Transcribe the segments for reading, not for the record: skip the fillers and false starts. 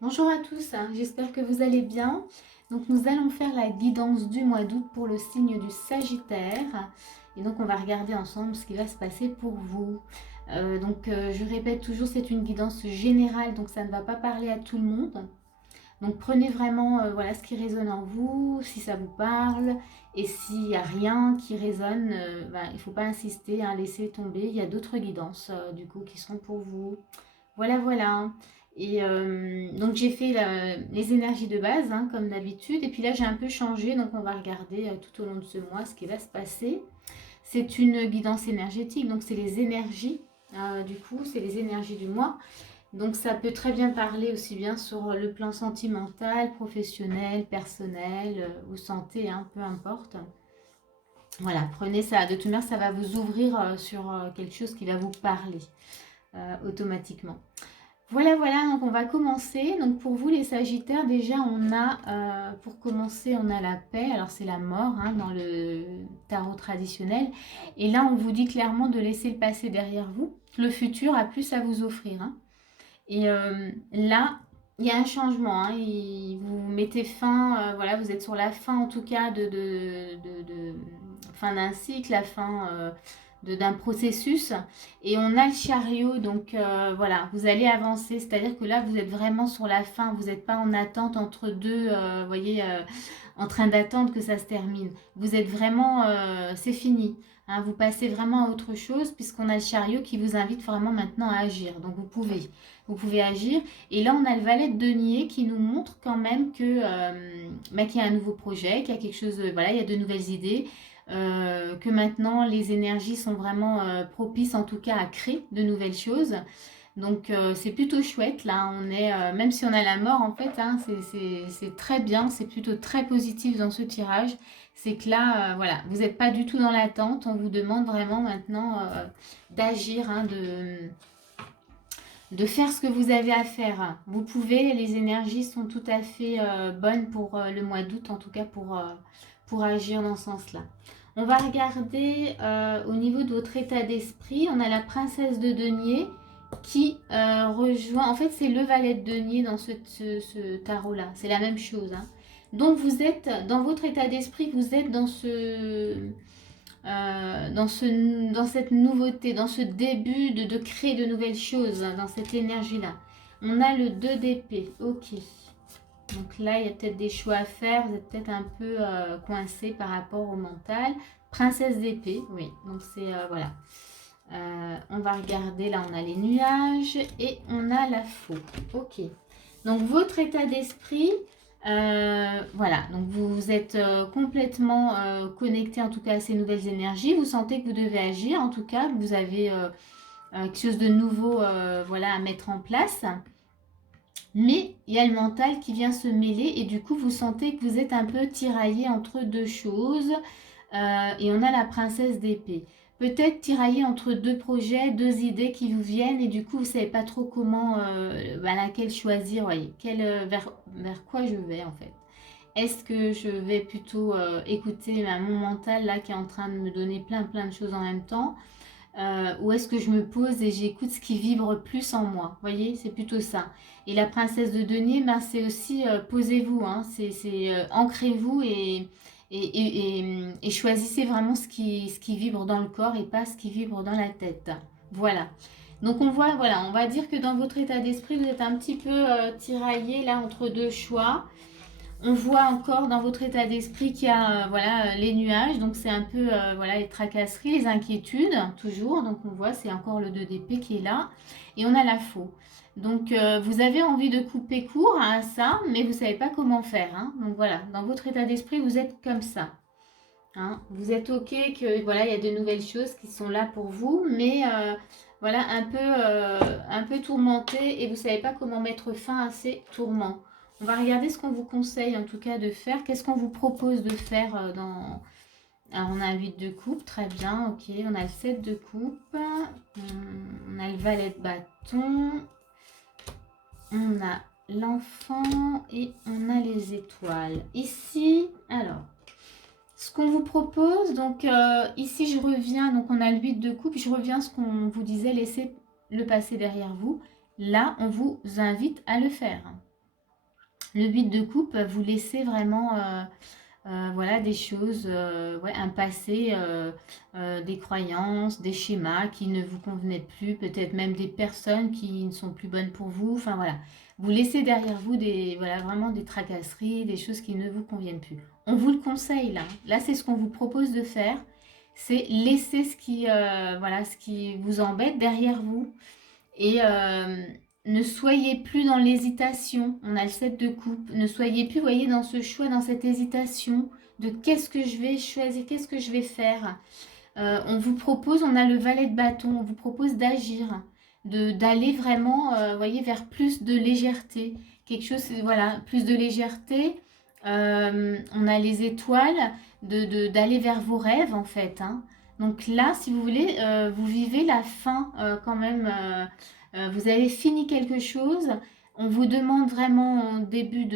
Bonjour à tous, j'espère que vous allez bien. Donc nous allons faire la guidance du mois d'août pour le signe du Sagittaire. Et donc on va regarder ensemble ce qui va se passer pour vous. Je répète toujours, c'est une guidance générale, donc ça ne va pas parler à tout le monde. Donc prenez vraiment voilà, ce qui résonne en vous, si ça vous parle. Et s'il n'y a rien qui résonne, il ne faut pas insister, laissez tomber. Il y a d'autres guidances du coup qui seront pour vous. Voilà, voilà. Et donc j'ai fait les énergies de base, comme d'habitude. Et puis là, j'ai un peu changé. Donc on va regarder tout au long de ce mois ce qui va se passer. C'est une guidance énergétique. Donc c'est les énergies. Du coup, c'est les énergies du mois. Donc ça peut très bien parler aussi bien sur le plan sentimental, professionnel, personnel ou santé, peu importe. Voilà, prenez ça. De toute manière, ça va vous ouvrir sur quelque chose qui va vous parler automatiquement. Voilà, voilà, donc on va commencer. Donc pour vous les Sagittaires, déjà on a, pour commencer, on a la paix. Alors c'est la mort dans le tarot traditionnel. Et là on vous dit clairement de laisser le passé derrière vous. Le futur a plus à vous offrir. Et là, il y a un changement. Vous mettez fin, voilà, vous êtes sur la fin en tout cas de fin d'un cycle, la fin d'un processus. Et on a le chariot, donc voilà, vous allez avancer. C'est-à-dire que là, vous êtes vraiment sur la fin. Vous n'êtes pas en attente entre deux, vous voyez, en train d'attendre que ça se termine. Vous êtes vraiment, c'est fini. Vous passez vraiment à autre chose puisqu'on a le chariot qui vous invite vraiment maintenant à agir. Donc vous pouvez agir. Et là, on a le valet de denier qui nous montre quand même que qu'il y a un nouveau projet, qu'il y a quelque chose, voilà, il y a de nouvelles idées, que maintenant les énergies sont vraiment propices en tout cas à créer de nouvelles choses. Donc c'est plutôt chouette, là on est, même si on a la mort en fait, c'est très bien, c'est plutôt très positif dans ce tirage. C'est que là, voilà, vous n'êtes pas du tout dans l'attente, on vous demande vraiment maintenant d'agir, de faire ce que vous avez à faire. Vous pouvez, les énergies sont tout à fait bonnes pour le mois d'août, en tout cas pour agir dans ce sens-là. On va regarder au niveau de votre état d'esprit. On a la princesse de denier qui rejoint, en fait c'est le valet de denier dans ce tarot-là. C'est la même chose. Donc vous êtes, dans votre état d'esprit, vous êtes dans cette nouveauté, dans ce début de créer de nouvelles choses, dans cette énergie-là. On a le 2 d'épée, ok. Donc là, il y a peut-être des choix à faire, vous êtes peut-être un peu coincé par rapport au mental. Princesse d'épée, oui, donc c'est, voilà. On va regarder, là on a les nuages et on a la faux, ok. Donc votre état d'esprit, voilà, donc vous êtes complètement connecté en tout cas à ces nouvelles énergies. Vous sentez que vous devez agir, en tout cas, que vous avez quelque chose de nouveau voilà, à mettre en place. Mais il y a le mental qui vient se mêler et du coup vous sentez que vous êtes un peu tiraillé entre deux choses. Et on a la princesse d'épée. Peut-être tiraillé entre deux projets, deux idées qui vous viennent et du coup vous ne savez pas trop comment, laquelle choisir, voyez, vers quoi je vais en fait. Est-ce que je vais plutôt écouter mon mental là qui est en train de me donner plein de choses en même temps, ou est-ce que je me pose et j'écoute ce qui vibre plus en moi. Vous voyez, c'est plutôt ça. Et la princesse de denier, c'est aussi posez-vous, c'est ancrez-vous et choisissez vraiment ce qui vibre dans le corps et pas ce qui vibre dans la tête. Voilà. Donc on voit, voilà, on va dire que dans votre état d'esprit, vous êtes un petit peu tiraillé là entre deux choix. On voit encore dans votre état d'esprit qu'il y a voilà, les nuages, donc c'est un peu voilà, les tracasseries, les inquiétudes, toujours. Donc on voit, c'est encore le 2 d'épée qui est là. Et on a la faux. Donc vous avez envie de couper court à ça, mais vous ne savez pas comment faire. Donc voilà, dans votre état d'esprit, vous êtes comme ça. Vous êtes ok que voilà, il y a de nouvelles choses qui sont là pour vous, mais voilà, un peu tourmenté et vous ne savez pas comment mettre fin à ces tourments. On va regarder ce qu'on vous conseille en tout cas de faire. Qu'est-ce qu'on vous propose de faire dans... Alors on a un 8 de coupe, très bien, ok. On a le 7 de coupe. On a le valet de bâton. On a l'enfant et on a les étoiles. Ici, alors, ce qu'on vous propose, donc ici je reviens, donc on a le 8 de coupe, je reviens à ce qu'on vous disait, laissez le passé derrière vous. Là, on vous invite à le faire. Le 8 de coupe, vous laissez vraiment voilà, des choses, ouais, un passé, des croyances, des schémas qui ne vous convenaient plus, peut-être même des personnes qui ne sont plus bonnes pour vous. Enfin voilà, vous laissez derrière vous des, voilà, vraiment des tracasseries, des choses qui ne vous conviennent plus. On vous le conseille là. Là, c'est ce qu'on vous propose de faire. C'est laisser ce qui, voilà, ce qui vous embête derrière vous et ne soyez plus dans l'hésitation. On a le 7 de coupe. Ne soyez plus, vous voyez, dans ce choix, dans cette hésitation de qu'est-ce que je vais choisir, qu'est-ce que je vais faire. On vous propose, on a le valet de bâton, on vous propose d'agir, d'aller vraiment, voyez, vers plus de légèreté. Quelque chose, voilà, plus de légèreté. On a les étoiles, d'aller vers vos rêves en fait, hein. Donc là, si vous voulez, vous vivez la fin quand même. Vous avez fini quelque chose. On vous demande vraiment au début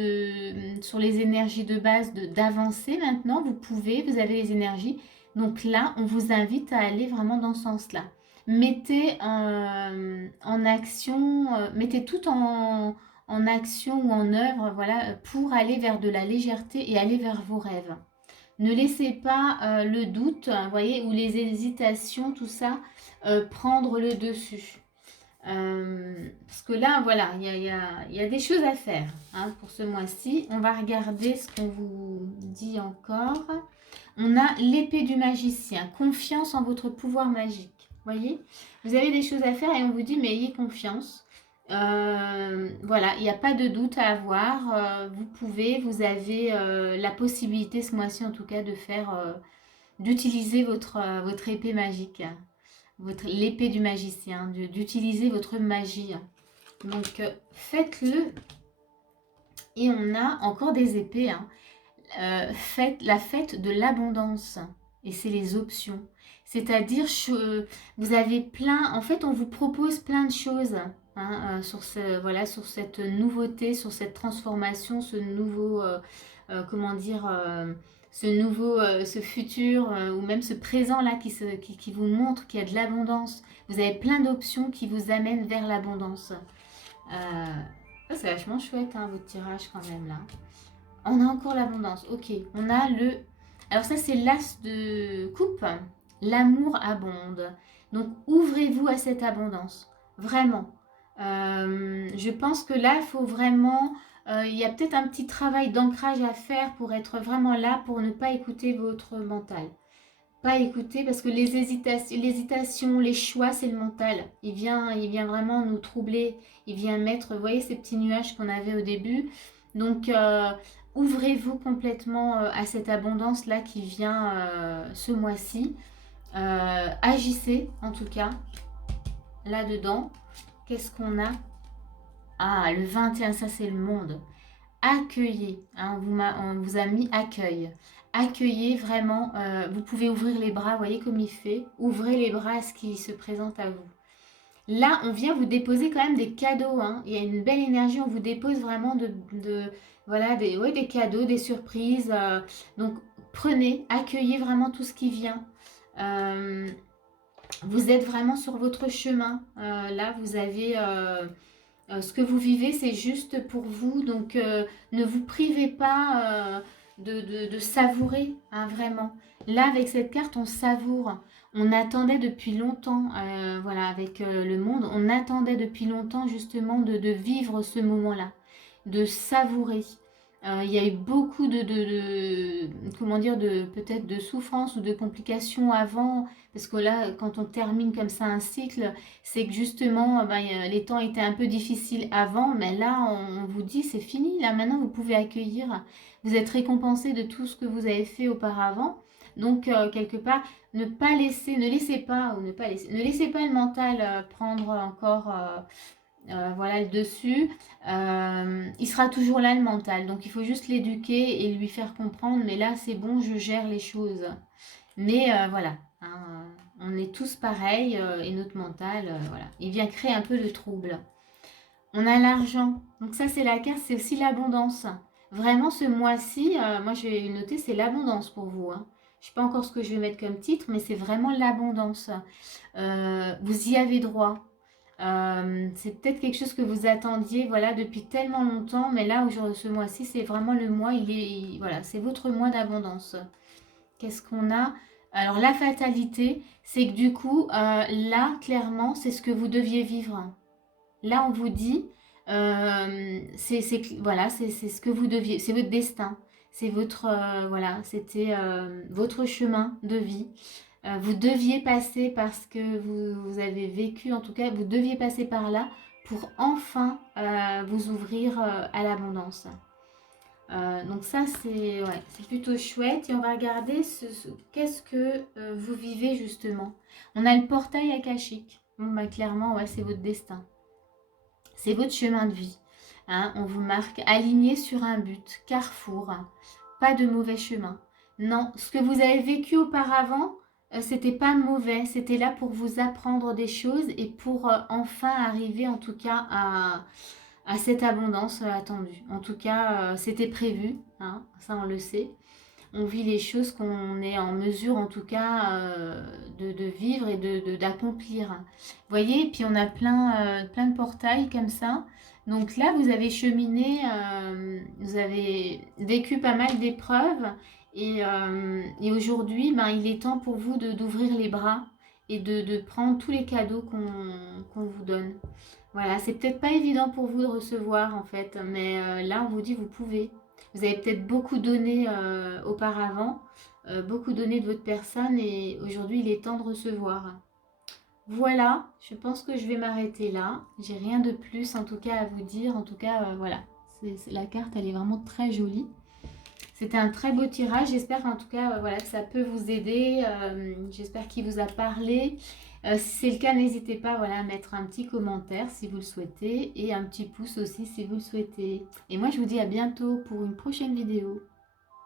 sur les énergies de base d'avancer maintenant. Vous pouvez, vous avez les énergies. Donc là, on vous invite à aller vraiment dans ce sens-là. Mettez en action, mettez tout en action ou en œuvre, voilà, pour aller vers de la légèreté et aller vers vos rêves. Ne laissez pas le doute, vous voyez, ou les hésitations, tout ça, prendre le dessus. Parce que là, voilà, il y a des choses à faire hein, pour ce mois-ci. On va regarder ce qu'on vous dit encore. On a l'épée du magicien, confiance en votre pouvoir magique. Voyez, vous avez des choses à faire et on vous dit, mais ayez confiance. Voilà, il n'y a pas de doute à avoir. Vous pouvez, vous avez la possibilité ce mois-ci en tout cas de faire, d'utiliser votre épée magique, l'épée du magicien, d'utiliser votre magie. Donc faites-le. Et on a encore des épées. Hein. Faites la fête de l'abondance. Et c'est les options. C'est-à-dire, vous avez plein... En fait, on vous propose plein de choses hein, voilà, sur cette nouveauté, sur cette transformation, ce nouveau... comment dire ce futur ou même ce présent là qui vous montre qu'il y a de l'abondance. Vous avez plein d'options qui vous amènent vers l'abondance. C'est vachement chouette hein, votre tirage quand même là. On a encore l'abondance. Ok, on a le... Alors ça c'est l'as de coupe. L'amour abonde. Donc ouvrez-vous à cette abondance. Vraiment. Je pense que là, il faut vraiment... il y a peut-être un petit travail d'ancrage à faire pour être vraiment là, pour ne pas écouter votre mental. Pas écouter parce que les hésitations, les choix, c'est le mental. Il vient vraiment nous troubler. Il vient mettre, vous voyez, ces petits nuages qu'on avait au début. Donc, ouvrez-vous complètement à cette abondance-là qui vient ce mois-ci. Agissez, en tout cas, là-dedans. Qu'est-ce qu'on a? Ah, le 21, ça c'est le monde. Accueillez, hein, on vous a mis accueil. Accueillez vraiment, vous pouvez ouvrir les bras, voyez comme il fait. Ouvrez les bras à ce qui se présente à vous. Là, on vient vous déposer quand même des cadeaux. Hein. Il y a une belle énergie, on vous dépose vraiment voilà, des cadeaux, des surprises. Donc, prenez, accueillez vraiment tout ce qui vient. Vous êtes vraiment sur votre chemin. Là, vous avez... ce que vous vivez, c'est juste pour vous. Donc, ne vous privez pas de savourer, hein, vraiment. Là, avec cette carte, on savoure. On attendait depuis longtemps, voilà, avec le monde, on attendait depuis longtemps justement de vivre ce moment-là, de savourer. Il y a eu beaucoup comment dire, peut-être de souffrance ou de complications avant, parce que là, quand on termine comme ça un cycle, c'est que justement, les temps étaient un peu difficiles avant, mais là, on vous dit, c'est fini, là, maintenant, vous pouvez accueillir. Vous êtes récompensé de tout ce que vous avez fait auparavant. Donc, quelque part, ne laissez pas, ou ne laissez pas le mental prendre encore... voilà le dessus, il sera toujours là le mental, donc il faut juste l'éduquer et lui faire comprendre, mais là c'est bon, je gère les choses. Mais voilà, hein, on est tous pareils et notre mental, voilà, il vient créer un peu de trouble. On a l'argent, donc ça c'est la carte, c'est aussi l'abondance. Vraiment ce mois-ci, moi je vais noter, c'est l'abondance pour vous. Hein. Je ne sais pas encore ce que je vais mettre comme titre, mais c'est vraiment l'abondance. Vous y avez droit. C'est peut-être quelque chose que vous attendiez, voilà, depuis tellement longtemps, mais là, aujourd'hui, ce mois-ci, c'est vraiment le mois, voilà, c'est votre mois d'abondance. Qu'est-ce qu'on a? Alors, la fatalité, c'est que du coup, là, clairement, c'est ce que vous deviez vivre. Là, on vous dit, voilà, c'est ce que vous deviez, c'est votre destin, c'est votre, voilà, c'était votre chemin de vie. Vous deviez passer parce que vous avez vécu, en tout cas, vous deviez passer par là pour enfin vous ouvrir à l'abondance. Donc ça, c'est ouais, c'est plutôt chouette. Et on va regarder qu'est-ce que vous vivez justement. On a le portail akashique. Bon, bah, clairement, ouais, c'est votre destin. C'est votre chemin de vie. Hein, on vous marque aligné sur un but, carrefour, pas de mauvais chemin. Non, ce que vous avez vécu auparavant, c'était pas mauvais, c'était là pour vous apprendre des choses et pour enfin arriver en tout cas à cette abondance attendue. En tout cas, c'était prévu, hein, ça on le sait. On vit les choses qu'on est en mesure en tout cas de vivre et d'accomplir. Vous voyez, puis on a plein de portails comme ça. Donc là, vous avez cheminé, vous avez vécu pas mal d'épreuves et aujourd'hui, ben, il est temps pour vous d'ouvrir les bras et de prendre tous les cadeaux qu'on vous donne. Voilà, c'est peut-être pas évident pour vous de recevoir en fait, mais là, on vous dit vous pouvez. Vous avez peut-être beaucoup donné auparavant, beaucoup donné de votre personne et aujourd'hui il est temps de recevoir. Voilà, je pense que je vais m'arrêter là. J'ai rien de plus en tout cas à vous dire. En tout cas, voilà, la carte elle est vraiment très jolie. C'était un très beau tirage. J'espère en tout cas voilà, que ça peut vous aider. J'espère qu'il vous a parlé. Si c'est le cas, n'hésitez pas voilà, à mettre un petit commentaire si vous le souhaitez et un petit pouce aussi si vous le souhaitez. Et moi, je vous dis à bientôt pour une prochaine vidéo.